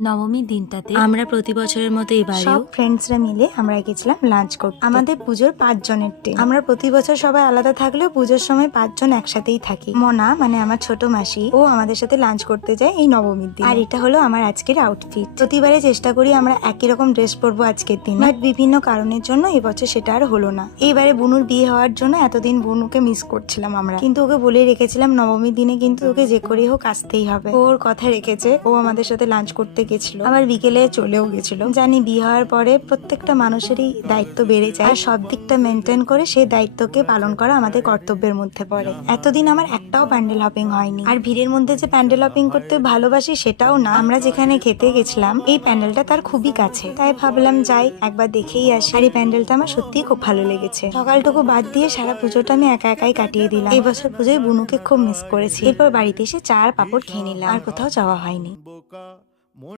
নবমীর দিনটাতে আমরা প্রতি বছরের মতো এবারেও সব ফ্রেন্ডসরা মিলে আমরা গেছিলাম লাঞ্চ করতে। আমাদের পুজোর পাঁচ জনের টিম আমরা প্রতি বছর সবাই আলাদা থাকলেও পুজোর সময় পাঁচজন একসাথেই থাকি। মনা মানে আমার ছোট মাসি ও আমাদের সাথে লাঞ্চ করতে যায় এই নবমীর দিন। আর এটা হলো আমার আজকের আউটফিট প্রতিবারে চেষ্টা করি আমরা একই রকম ড্রেস পরবো আজকের দিন। বাট বিভিন্ন কারণের জন্য এবছর সেটা আর হলো না। এইবারে বুনুর বিয়ে হওয়ার জন্য এতদিন বুনুকে মিস করছিলাম আমরা। কিন্তু ওকে বলে রেখেছিলাম নবমীর দিনে কিন্তু ওকে যে করে হোক আসতেই হবে। ওর কথা রেখেছে ও আমাদের সাথে লাঞ্চ করতে গেছিল। আবার বিকেলে চলেও গেছিল। জানি বিয়ে হওয়ার পরে প্রত্যেকটা মানুষেরই দায়িত্ব বেড়ে যায়। আর সব দিকটা মেনটেন করে সেই দায়িত্বকে পালন করা আমাদের কর্তব্যের মধ্যে পড়ে। এতদিন আমার একটাও প্যান্ডেল হপিং হয়নি। আর ভিড়ের মধ্যে যে প্যান্ডেল হপিং করতে ভালোবাসি সেটাও না। আমরা যেখানে খেতে গেছিলাম, এই প্যান্ডেলটা তার খুবই কাছে। তাই ভাবলাম যাই, একবার দেখেই আসি। আর এই প্যান্ডেলটা আমার সত্যিই খুব ভালো লেগেছে। সকালটুকু বাদ দিয়ে সারা পুজোটা আমি একা একাই কাটিয়ে দিলাম। এই বছর পুজোয় বুনুকে খুব মিস করেছি। এরপর বাড়িতে এসে চার পাপড় খেয়ে নিলাম। আর কোথাও যাওয়া হয়নি।